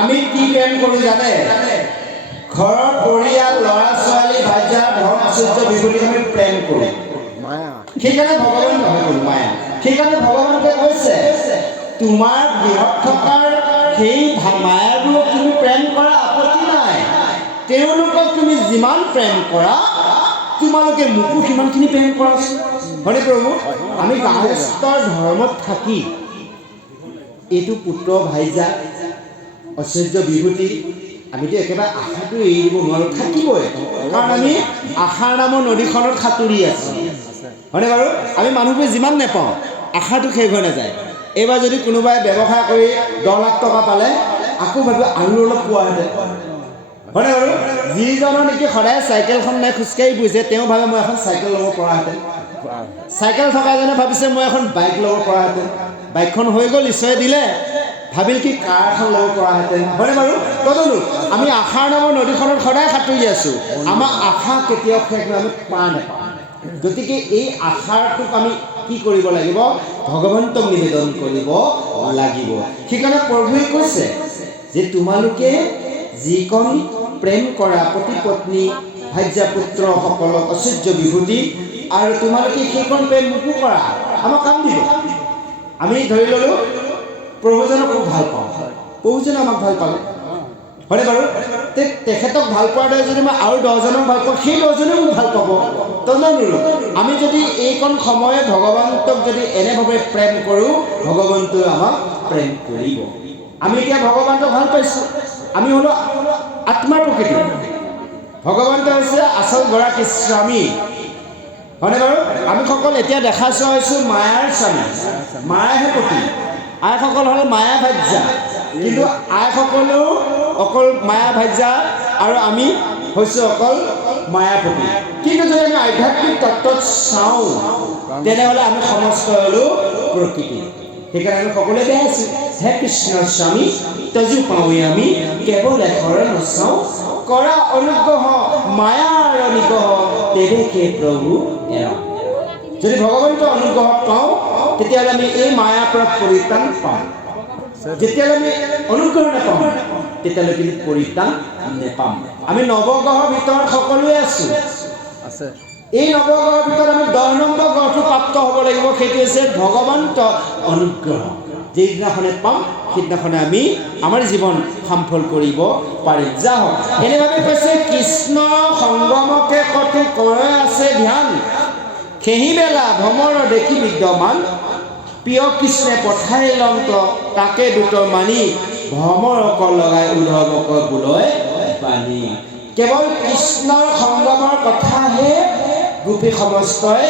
আমি কি প্ৰেম কৰোঁ জানে ঘৰৰ পৰিয়াল ল'ৰা ছোৱালী ভাইজা ধন ঐশ্বৰ্য বিভূতি আমি প্ৰেম কৰোঁ সেইকাৰণে ভগৱান নহয় কৰোঁ মায়া সেইকাৰণে ভগৱানে কৈছে তোমাৰ গৃহত থকাৰ সেই মায়াবোৰক তুমি প্ৰেম কৰা আপত্তি নাই তেওঁলোকক তুমি যিমান প্ৰেম কৰা তোমালোকে মোকো সিমানখিনি প্ৰেম কৰা হয়নে প্ৰভু আমি গাহস্থৰ ধৰ্মত থাকি এইটো পুত্ৰ ভাইজা ঐশ্বৰ্য বিভূতি আমিতো একেবাৰে আশাটো এৰি দিব নোৱাৰোঁ থাকিবই কাৰণ আমি আশাৰ নামৰ নদীখনত সাঁতুৰি আছোঁ হয়নে বাৰু আমি মানুহবোৰে যিমান নেপাওঁ আশাটো শেষ হৈ নাযায় এইবাৰ যদি কোনোবাই ব্যৱসায় কৰি 10 লাখ টকা পালে আকৌ ভাবিব আৰু অলপ পোৱাহেঁতেন হয়নে বাৰু যিজনৰ নেকি সদায় চাইকেলখন নাই খোজকাঢ়ি ফুৰিছে তেওঁ ভাবে মই এখন চাইকেল ল'ব পৰাহেঁতেন চাইকেল থকাজনে ভাবিছে মই এখন বাইক ল'ব পৰাহেঁতেন বাইকখন হৈ গ'ল ঈশ্বৰে দিলে ভাবিল কি কাৰ এখন ল'ব পৰাহেঁতেন হয়নে বাৰু তদনো আমি আশাৰ নামৰ নদীখনত সদায় সাঁতুৰি আছোঁ আমাৰ আশা কেতিয়াও শেষ নহয় আমি পাৰ নাপাওঁ গতিকে এই আশাটোক আমি কি কৰিব লাগিব ভগৱন্তক নিবেদন কৰিব লাগিব সেইকাৰণে প্ৰভুৱে কৈছে যে তোমালোকে যিকণ প্ৰেম কৰা পতি পত্নী ভাৰ্যা পুত্ৰসকলক ঐশ্বৰ্য বিভূতি আৰু তোমালোকে সেইকণ প্ৰেম মোকো কৰা আমাক কাম দিব আমি ধৰি ল'লোঁ প্ৰভুজনক খুব ভাল পাওঁ প্ৰভুজনে আমাক ভাল পালে হয়নে বাৰু তেখেতক ভাল পোৱাৰ দৰে যদি মই আৰু 10জনক ভাল পাওঁ সেই 10জনেও মোক ভাল পাব তদনুৰূপ আমি যদি এইকণ সময়ে ভগৱন্তক যদি এনেভাৱে প্ৰেম কৰোঁ ভগৱন্তই আমাক প্ৰেম কৰিব আমি এতিয়া ভগৱন্তক ভাল পাইছোঁ আমি হ'লো আত্মাৰ প্ৰকৃতি ভগৱন্ত হৈছে আচল গৰাকী স্বামী হয়নে বাৰু আমি সকল এতিয়া দেখা চোৱা হৈছোঁ মায়াৰ স্বামী মায়াহে পতি আইসকল হ'ল মায়া ভাৰ্যা কিন্তু আইসকলেও অকল মায়া ভাৰ্যা আৰু আমি হৈছোঁ অকল মায়াপতি কিন্তু যদি আমি আধ্যাত্মিক তত্ত্বত চাওঁ তেনেহ'লে আমি সমস্ত হ'লোঁ প্ৰকৃতি সেইকাৰণে আমি সকলোৱে গাই আছোঁ হে কৃষ্ণৰ স্বামী তজু পাওঁৱে আমি কেৱল এশৰে নচাওঁ কৰা অনুগ্ৰহ মায়াৰ নিগ্ৰহ তেৱেকে প্ৰভু এৰা। যদি ভগৱন্তৰ অনুগ্ৰহ পাওঁ তেতিয়াহ'লে আমি এই মায়াৰ পৰা পৰিত্ৰাণ পাওঁ। যেতিয়ালৈ আমি অনুগ্ৰহ নাপাওঁ তেতিয়ালৈ কিন্তু পৰিত্ৰাণ নেপাম। আমি নৱগ্ৰহৰ ভিতৰত সকলোৱে আছোঁ। এই নৱগ্ৰহৰ ভিতৰত আমি 10 নম্বৰ গ্ৰহটো প্ৰাপ্ত হ'ব লাগিব। সেইটো হৈছে ভগৱন্তৰ অনুগ্ৰহ। যিদিনাখনে পাম সেইদিনাখনে আমি আমাৰ জীৱন সফল কৰিব পাৰিম। যা হওক এনেভাৱে কৈছে কৃষ্ণ সংগমকে কটি কৰে আছে ধ্যান, খেহি বেলা ভ্ৰমৰ দেখি বিদ্যমান, প্ৰিয় কৃষ্ণে পঠাই লন্ত তাকে দুটৰ মানি, ভ্ৰমৰক লগাই উদ্ধৱক বোলয় পানী। কেৱল কৃষ্ণৰ সংগমৰ কথাহে গোপী সমস্তই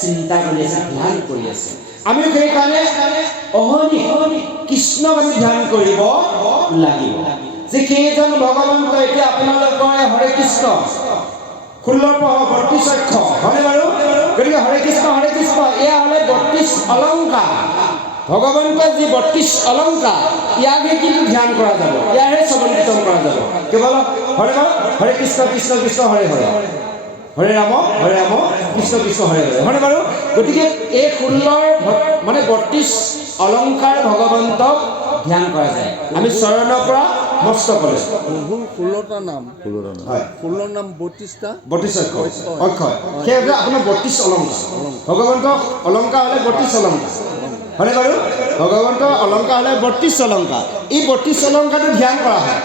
চিন্তা কৰি আছে, ধ্যান কৰি আছে। আমিও সেইকাৰণে অহনি কৃষ্ণক আমি ধ্যান কৰিব লাগিব যে সেইজন ভগৱন্ত এতিয়া আপোনালোকৰ হৰে কৃষ্ণ 16-32 অক্ষৰ হয়নে বাৰু? গতিকে হৰে কৃষ্ণ এয়া হ'লে 32 অলংকাৰ। ভগৱন্তৰ যি 32 অলংকাৰ ইয়াকহে কিন্তু ধ্যান কৰা যাব, ইয়াৰহে শ্ৰৱণ কীৰ্তন কৰা যাব। কেৱল হৰে কৃষ্ণ কৃষ্ণ কৃষ্ণ হৰে হৰে, হৰে ৰাম কৃষ্ণ কৃষ্ণ হৰে হৰে হয়নে বাৰু? গতিকে এই 32 অলংকাৰ ভগৱন্তক ধ্যান কৰা যায়। আমি চৰণৰ পৰা মস্তকলৈ প্ৰভুৰ 16টা নাম, 16 নাম 32টা অক্ষৰ। সেইবাবে আপোনাৰ 32 অলংকাৰ। ভগৱন্তৰ অলংকাৰ হ'লে 32 অলংকাৰ হয়নে বাৰু? ভগৱন্তৰ অলংকাৰ হ'লে 32 অলংকাৰ। এই 32 অলংকাৰটো ধ্যান কৰা হয়।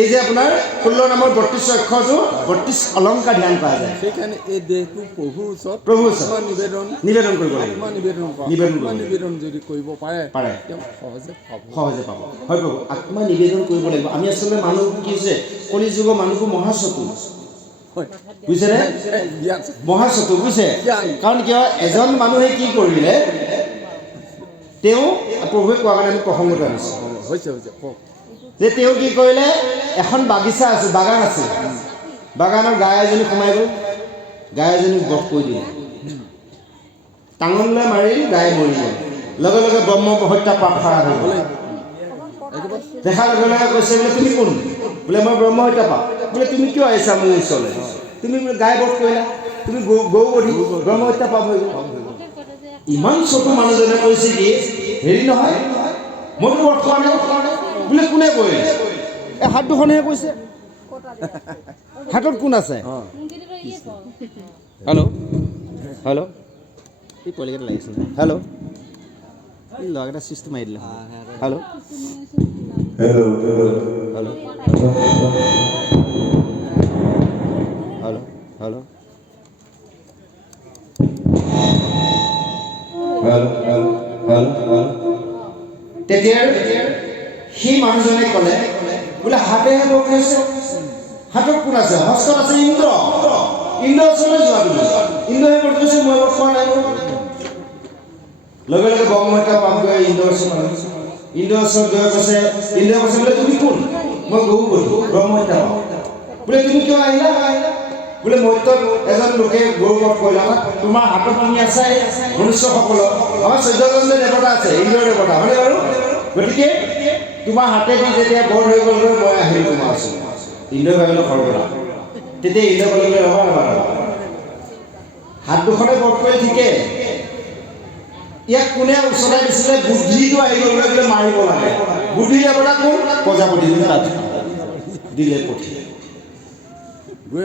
এই যে আপোনাৰ 16 নামৰ 32 অক্ষৰটো 32 অলংকাৰ ধ্যান কৰা যায়। সেইকাৰণে এই দেহটো প্ৰভুৰ ওচৰত নিবেদন কৰিব লাগিব। নিবেদন যদি কৰিব পাৰে তেওঁ সহজে পাব। হয় প্ৰভু, আত্মা নিবেদন কৰিব লাগিব। আমি আচলতে মানুহ কি হৈছে, কলি যুগৰ মানুহবোৰ মহাচতু বুজিছেনে? মহাচতু বুজিছে? কাৰণ কিয় এজন মানুহে কি কৰিলে, তেওঁ প্ৰভুৱে কোৱা কাৰণে আমি প্ৰসংগটো আনিছোঁ যে তেওঁ কি কৰিলে, এখন বাগিচা আছে, বাগান আছে, বাগানৰ গাই এজনী সোমাই গ'ল, গাই এজনীক বধ কৰি দিলে, টাঙনলৈ মাৰি গাই মৰি গ'ল। লগে লগে ব্ৰহ্ম হত্যা পাপ সাৰা হৈ গ'ল। দেখাৰ লগে লগে কৈছে বোলে তুমি কোন? বোলে মই ব্ৰহ্ম হত্যা পাপ। বোলে তুমি কিয় আহিছা মোৰ ওচৰলৈ? তুমি বোলে গাই বধ কৰিলা, তুমি গৰু বধি, ব্ৰহ্ম হত্যা পাপ হৈ গ'ল। ইমান চকু মানুহজনে কৈছে কি হেৰি নহয় মইতো বধ কৰা নাই। বোলে কোনে কৰিলে? এই হাত দুখনহে কৈছে, হাতত কোন আছে? হেল্ল' এই পোৱালিকেইটা লাগিছিল। হেল্ল' এই ল'ৰাকেইটা চিষ্টো মাৰি দিলে। হেল্ল' তেতিয়া সেই মানুহজনে ক'লে বোলে হাতেহে বধ হৈছে, হাতত কোন আছে? হস্তত আছে ইন্দ্ৰ ওচৰলৈ যোৱা তুমি। ইন্দ্ৰহে বধ কৰিছে, মই বধ কৰা নাই। লগে লগে ব্ৰহ্ম হত্যা পাপ গৈ ইন্দ্ৰৰ ওচৰত গৈ কৈছে, ইন্দ্ৰই কৈছে বোলে তুমি কোন? মই গৰু বধি, ব্ৰহ্ম হত্যা পাপ। বোলে তুমি কিয় আহিলা? বোলে মৰ্ত্যত এজন লোকে গৰু বধ কৰিলা, তোমাৰ হাতত তুমি আছাই মনুষ্যসকলৰ। আমাৰ 14জন যে দেৱতা আছে, ইন্দ্ৰৰ দেৱতা হয়নে বাৰু? গতিকে তোমাৰ হাতেদি যেতিয়া বধ হৈ গ'লগৈ, মই আহিলোঁ তোমাৰ ওচৰত। ইন্দ্ৰই ভাবিলে সৰ্বনাশ। তেতিয়া ইন্দ্ৰই ক'লে ৰবা, হাত দুখনে বধ কৰি ঠিকে, ইয়াক কোনে উচলাই দিছিলে? বুদ্ধিটো আহি গ'ল বোলে মাৰিব লাগে। বুদ্ধি দেৱতা কোন? প্ৰজাপতি। তাত দিলে পঠি।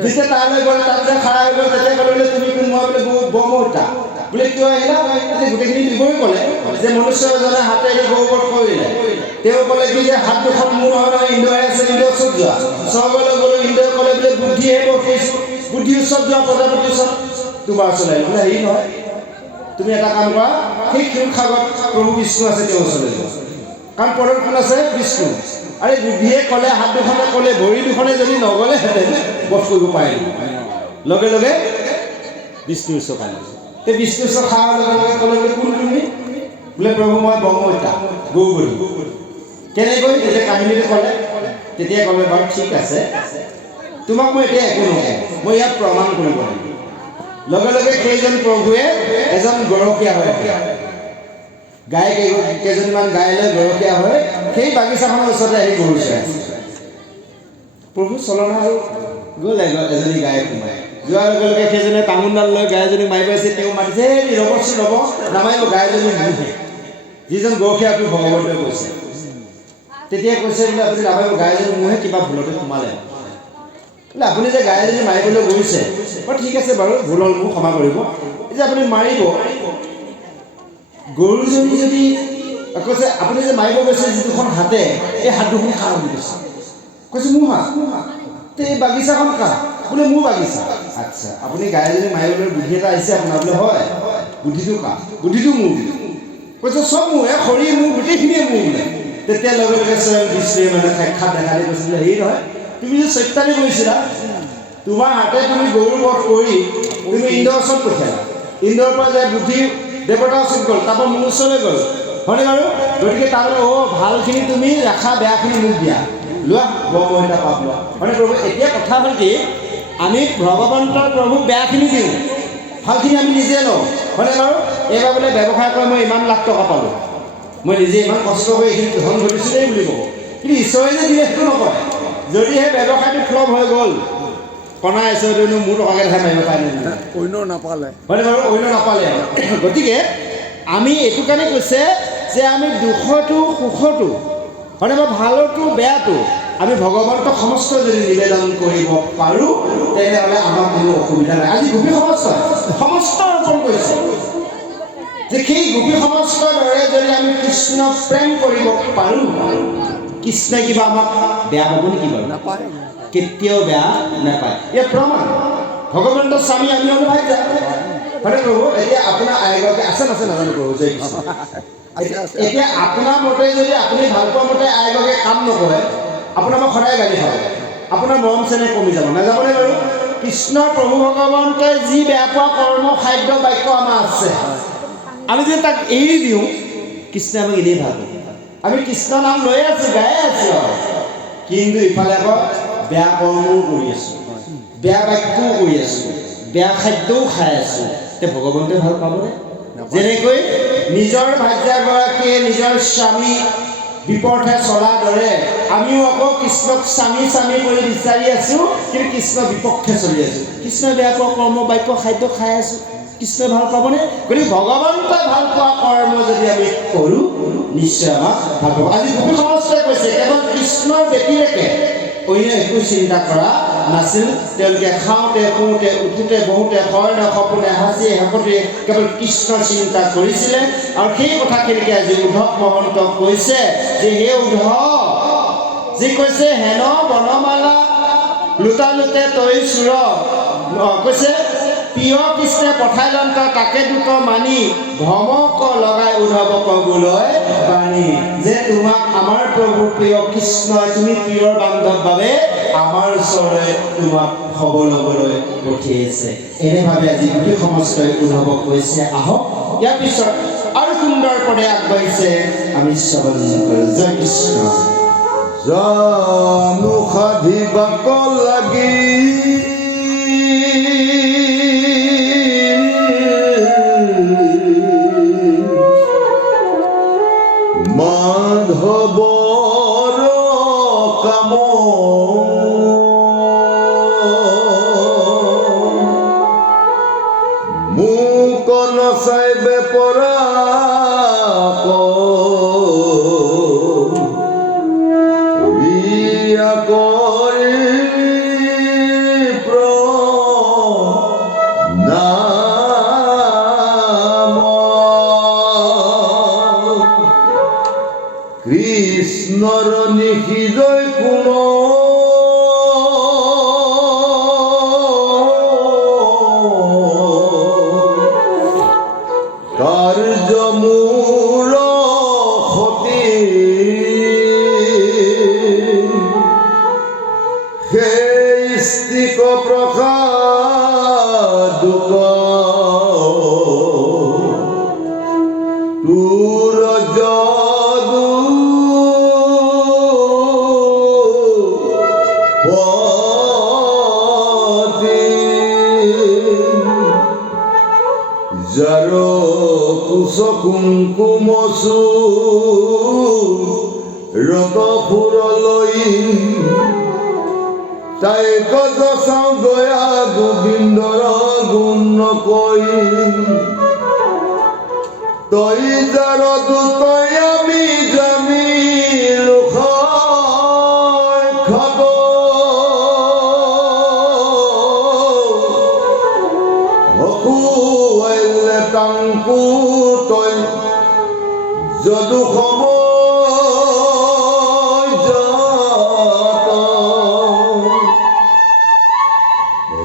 যেতিয়া তালৈ গ'ল, তাত যে খাৰা হৈ গ'ল, তেতিয়া ক'লে বোলে তুমি কোন? মই বোলে ব্ৰহ্ম হত্যা। বোলে কিয় আহিলা? তেতিয়া গোটেইখিনি দিবই ক'লে যে মনুষ্য এজনে হাতেৰে গৰু বধ কৰিলে। তেওঁ ক'লে কি যে হাত দুখন মোৰ নহয়, ইন্দ্ৰই আছে, ইন্দ্ৰৰ ওচৰত যোৱা। স্বৰ্গলৈ গ'লো, ইন্দ্ৰই ক'লে বোলে বুদ্ধিহে বধ কৰিছোঁ, বুদ্ধিৰ ওচৰত যোৱা, প্ৰজাপতিৰ ওচৰত। তোমাৰ ওচৰলৈ বোলে হেৰি নহয়, তুমি এটা কাম কৰা, সেই ক্ষীৰসাগৰত প্ৰভু বিষ্ণু আছে, তেওঁৰ ওচৰলৈ যোৱা। কাৰণ পদত কোন আছে? বিষ্ণু। আৰে বুদ্ধিয়ে ক'লে, হাত দুখনে ক'লে, ভৰি দুখনে যদি নগ'লেহেঁতেন বধ কৰিব পাৰিলোঁ। লগে লগে বিষ্ণুৰ ওচৰ পালে। সেই বিষ্ণুৰ ওচৰ খাৱাৰ লগে লগে ক'লে বোলে কোন তুমি? বোলে প্ৰভু মই ব্ৰহ্ম হত্যা, গৰু বধি। কেনেকৈ? তেতিয়া কাহিনীটো ক'লে। তেতিয়া ক'লে বাৰু ঠিক আছে, তোমাক মই এতিয়া একো নকওঁ, মই ইয়াক প্ৰমাণ কৰিব লাগিব। লগে লগে সেইজন প্ৰভুৱে এজন গৰখীয়া হয়, গাই কেইজনীমান গাই লৈ গৰখীয়া হৈ সেই বাগিচাখনৰ ওচৰতে আহি গৰু চৰাই। প্ৰভু চলনা আৰু গ'ল এজনী গাই সোমাই যোৱাৰ লগে লগে সেইজনে তামোলডাল লৈ গাইজনীক মাৰিব আহিছে তেওঁ মাতিছে ৰ'বচোন ৰ'ব নামাৰিব গাইজনী মোহে যিজন গৰখীয়া আপুনি ভগৱন্তই কৈছে তেতিয়া কৈছে বোলে আপুনি নামাৰিব গাইজনী মোহে কিবা ভুলতে সোমালে বোলে আপুনি যে গাইজনী মাৰিবলৈ গৈছে ঠিক আছে বাৰু ভুল হ'ল মোক ক্ষমা কৰিব যে আপুনি মাৰিব গৰুজনী যদি কৈছে আপুনি যে মাৰিব গৈছে যিটোখন হাতে এই হাত দুখন কাৰ বুলি কৈছে মোৰ হাত তে এই বাগিচাখন কাৰ বোলে মোৰ বাগিচা আচ্ছা আপুনি গাইজনী মাৰিবলৈ বুদ্ধি এটা আহিছে আপোনাৰ বোলে হয় বুদ্ধিটো কাৰ বুদ্ধিটো মোৰ কৈছে চব মোৰ খৰি মোৰ গোটেইখিনিয়ে মোৰ বোলে তেতিয়া লগে লগে স্বয়ং বিষ্ণুৱে মানে সাক্ষাৎ দেখা দি কৈছে বোলে হেৰি নহয় তুমি যে চৈতানি কৰিছিলা তোমাৰ হাতে তুমি গৰু বধ কৰি তুমি ইন্দ্ৰৰ ওচৰত পঠিয়ালা ইন্দ্ৰৰ পৰা যায় বুদ্ধি দেৱতাৰ ওচৰত গ'ল তাৰপৰা মোৰ ওচৰলৈ গ'ল হয়নে বাৰু গতিকে তাৰমানে ভালখিনি তুমি ৰাখা বেয়াখিনি মোক দিয়া লোৱা ব্ৰহ্মহত্যা পাপ লোৱা হয়নে প্ৰভু এতিয়া কথা হ'ল কি আমি ভগৱন্তৰ প্ৰভুক বেয়াখিনি দিওঁ ভালখিনি আমি নিজে লওঁ হয়নে বাৰু এইবাৰ বোলে ব্যৱসায় কৰি মই ইমান লাখ টকা পালোঁ মই নিজে ইমান কষ্ট কৰি এইখিনি ধন ঘটিছোঁ দেই বুলি ক'ব কিন্তু ঈশ্বৰে যে দিয়ে সেইটো নকয় যদিহে ব্যৱসায়টো ফ্লপ হৈ গ'ল কণা ঈশ্বৰেনো মোৰ টকাকে দেখাই মাৰিব পাৰে অন্য নাপালে হয়নে বাৰু অন্য নাপালে গতিকে আমি এইটো কাৰণে কৈছে যে আমি দুখটো সুখটো হয়নে বাৰু ভালতো বেয়াটো আমি ভগৱন্তক সমস্ত যদি নিবেদন কৰিব পাৰোঁ তেনেহ'লে আমাৰ কোনো অসুবিধা নাই আজি গোপী সমস্ত অৰ্পণ কৰিছে যে সেই গোপী সমস্তৰ দৰে যদি আমি কৃষ্ণক প্ৰেম কৰিব পাৰোঁ কৃষ্ণই কিবা আমাক বেয়া পাব নেকি বাৰু নাপায় কেতিয়াও বেয়া নাপায় ইয়াৰ প্ৰমাণ ভগৱন্ত স্বামী আমি অনুভাৱিত হয়নে প্ৰভু এতিয়া আপোনাৰ আইগৰাকী আছে নাজানো প্ৰভু জয় কৃষ্ণ এতিয়া আপোনাৰ মতে যদি আপুনি ভাল পোৱা মতে আইগৰাকীয়ে কাম নকৰে আপোনাৰ মই সদায় গালি খাব আপোনাৰ মৰম চেনেহ কমি যাব নাযাবনে বাৰু কৃষ্ণ প্ৰভু ভগৱন্তই যি বেয়া পোৱা কৰ্ম খাদ্য বাক্য আমাৰ আছে আমি যদি তাক এৰি দিওঁ কৃষ্ণই আমাক এনেই ভাল পাব আমি কৃষ্ণ নাম লৈ আছোঁ গাই আছোঁ কিন্তু ইফালে আকৌ বেয়া কৰ্মও কৰি আছোঁ বেয়া বাক্যও কৰি আছোঁ বেয়া খাদ্যও খাই আছোঁ এতিয়া ভগৱন্তই ভাল পাবনে যেনেকৈ নিজৰ ভাৰ্যাগৰাকীয়ে নিজৰ স্বামী বিপথে চলাৰ দৰে আমিও আকৌ কৃষ্ণক স্বামী কৰি বিচাৰি আছোঁ কিন্তু কৃষ্ণ বিপক্ষে চলি আছোঁ কৃষ্ণই বেয়া পোৱা কৰ্ম বাক্য খাদ্য খাই আছোঁ কৃষ্ণই ভাল পাবনে গতিকে ভগৱন্তই ভাল পোৱা কৰ্ম যদি আমি কৰোঁ নিশ্চয় আমাক ভাল পাব আজি গোপী সমস্যাই কৈছে কেৱল কৃষ্ণৰ ব্যতিৰেকে অন্য একো চিন্তা কৰা নাছিল তেওঁলোকে খাওঁতে শুওঁতে উঠোঁতে বহুতে শয়নে সপোনে হাঁচিয়ে হেঁপতিয়ে কেৱল কৃষ্ণ চিন্তা কৰিছিলে আৰু সেই কথাখিনিকে আজি উদ্ধৱ মহন্তক কৈছে যে হে উদ্ধৱ যি কৈছে হেন বনমালা লুটালুটে তই চোৰ কৈছে প্ৰিয় কৃষ্ণে পঠাই লন্ত তাকে দুট মানি ভ্ৰমক লগাই উদ্ধৱ কবলৈ বাণী যে তোমাক আমাৰ প্ৰভু প্ৰিয় কৃষ্ণই তুমি প্ৰিয়ৰ বান্ধৱ বাবে আমাৰ ওচৰলৈ তোমাক খবৰ ল'বলৈ পঠিয়াইছে এনেভাৱে আজি গোটেই সমস্তই উদ্ধৱক কৈছে আহক ইয়াৰ পিছত আৰু সুন্দৰ পদে আগবাঢ়িছে আমি শ্ৰৱণ কৰোঁ জয় কৃষ্ণ জানো সাধিবাক লাগি মাধৱৰ কাম মোক নচাই বেপৰা কৃষ্ণৰ নিশিজয় কোন কাৰ্য মূৰ সতী সেই স্তিক প্ৰসাদ তোৰ যাৰ কুশ কুংকুম ৰত ফুৰলৈ তাই কত চাওঁ গয়া গোবিন্দৰ গুণ নকৈ তই যাৰ দুতই আমি জানিলো খাব হকুৱাইলে টাংকু তই যদু সময় যাত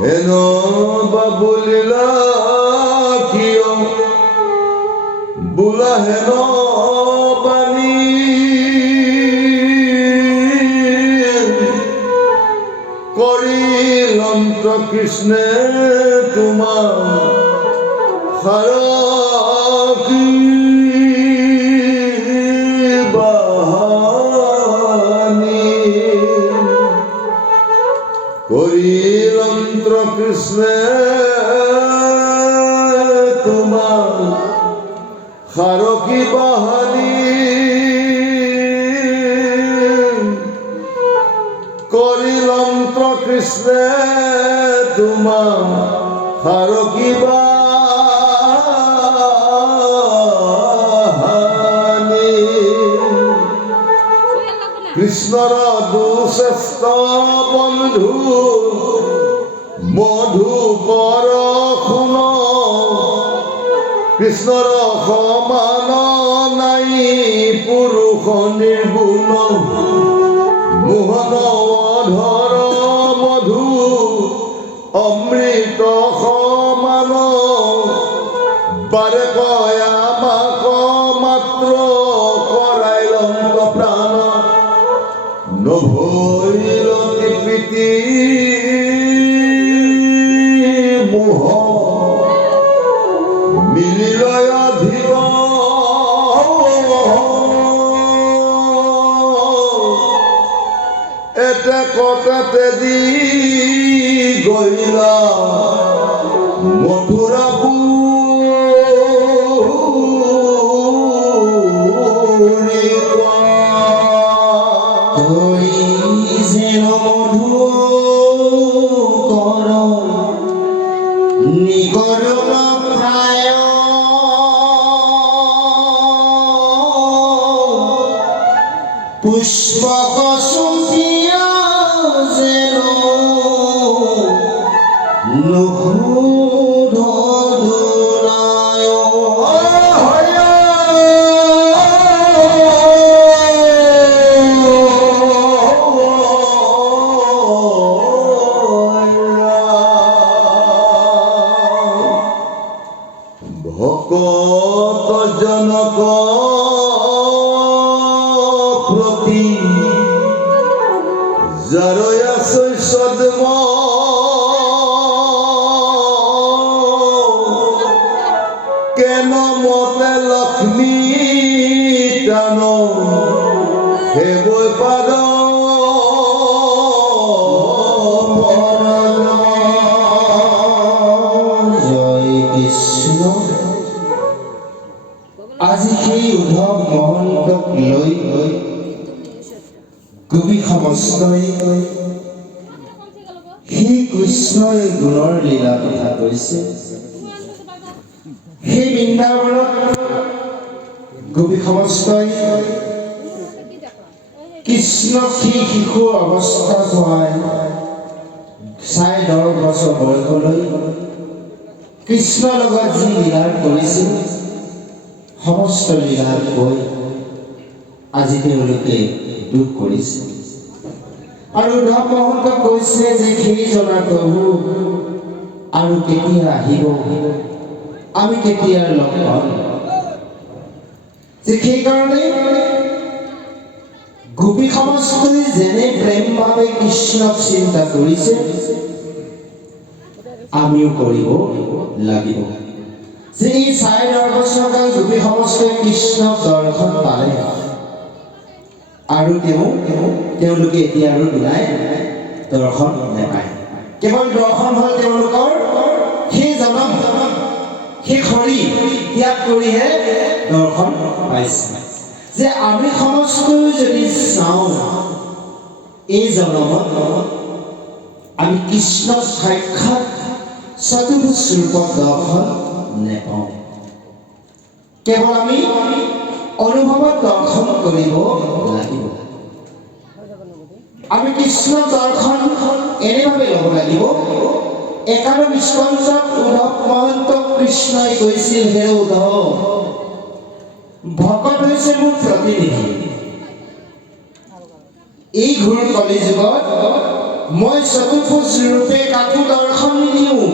হেন বাবুলিলা কিয় বোলা হেন বাণী কৰিলন্ত কৃষ্ণে তোমাৰ সাৰকি বাহানী কৰিলন্ত কৃষ্ণে তোমাৰ সাৰকি বাহানী কৰিলন্ত কৃষ্ণে তোমাৰ সাৰকি বাহানী কৃষ্ণৰ দুশ্ৰেষ্ঠ বন্ধু মধুকৰ শুন কৃষ্ণৰ সমান নাই পুৰুষ নিৰ্গুণ মোহন অধৰ মধু অমৃত সমান বাৰে কয় আমাক মাত্ৰ কৰাইলন্ত প্ৰাণ নভৈল প্ৰীতি মোহ মিলিলয় অধিক এতে কটাতে দি গইলা মথুৰা পুৰী তই যেন মধুকৰ নিকৰুণ প্ৰায় পুষ্পক চুম্পিয়া যেন নুধুনায় ভকত জনক প্ৰতি যাৰয়া শৈশৱ কেন মতে লক্ষ্মী টান সেবৈ পাদ জয় কৃষ্ণ। আজি সেই উদ্ধৱ মহন্তক লৈ গোপী সমস্তই সেই কৃষ্ণই গুণৰ লীলা কথা কৈছে। সেই বৃন্দাবনত গোপী সমস্তই কৃষ্ণক সেই শিশুৰ অৱস্থা খুৱাই 10.5 বছৰ বয়সলৈ কৃষ্ণৰ লগত যি লীলা কৰিছিল সমস্ত লীলা কৈ আজি তেওঁলোকে দুখ কৰিছে আৰু উদ্ধৱ মহন্ত কৈছে যে সেইজনা প্ৰভু আৰু কেতিয়া আহিব, আমি কেতিয়া লগ পাম। যে সেইকাৰণে গোপী সমস্তই যেনে প্ৰেম ভাৱে কৃষ্ণক চিন্তা কৰিছে আমিও কৰিব লাগিব। যে এই 10.5 বছৰকাল গোপী সমস্তই কৃষ্ণক দৰ্শন পালে আৰু তেওঁলোকে এতিয়া আৰু দুনাই দৰ্শন নাপায়। কেৱল দৰ্শন হ'ল তেওঁলোকৰ সেই জনম সেই শৰীৰ ত্যাগ কৰিহে দৰ্শন পাইছে। যে আমি সমস্তই যদি চাওঁ এই জনমত আমি কৃষ্ণ সাক্ষাৎ চতুৰ্ভুজ ৰূপত দৰ্শন নেপাওঁ কেৱল আমি অনুভৱত দৰ্শন কৰিব লাগিব আমি কৃষ্ণ দৰ্শন এনেভাৱে ল'ব লাগিব 11 স্কন্ধত উদ্ধৱ মহন্ত কৃষ্ণই কৈছিল হে উদ্ধৱ ভকত হৈছে মোৰ প্ৰতিনিধি এই ঘূৰ কলি যুগত মই চতুৰ্ভুজ ৰূপে কাকো দৰ্শন নিদিওঁ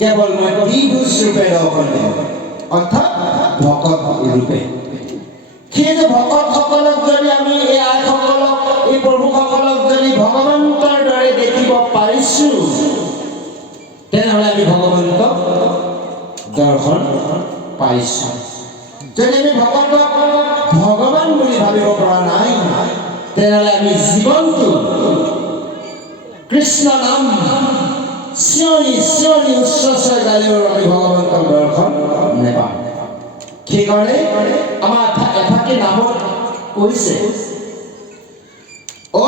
কেৱল মই দ্বিভুজ ৰূপে দৰ্শন দিওঁ অৰ্থাৎ ভকত ৰূপে সেয়ে ভকতসকলক যদি আমি এই আইসকলক এই প্ৰভুসকলক যদি ভগৱন্তৰ দৰে দেখিব পাৰিছো তেনেহ'লে আমি ভগৱন্তক দৰ্শন পাইছো যদি আমি ভকতক ভগৱান বুলি ভাবিব পৰা নাই তেনেহ'লে আমি জীৱনটো কৃষ্ণ নাম চিঞৰি চিঞৰি উচ্চস্বৰে গালেও আমি ভগৱন্তৰ দৰ্শন নেপাওঁ সেইকাৰণে আমাৰ এফাকি নামত কৈছে অ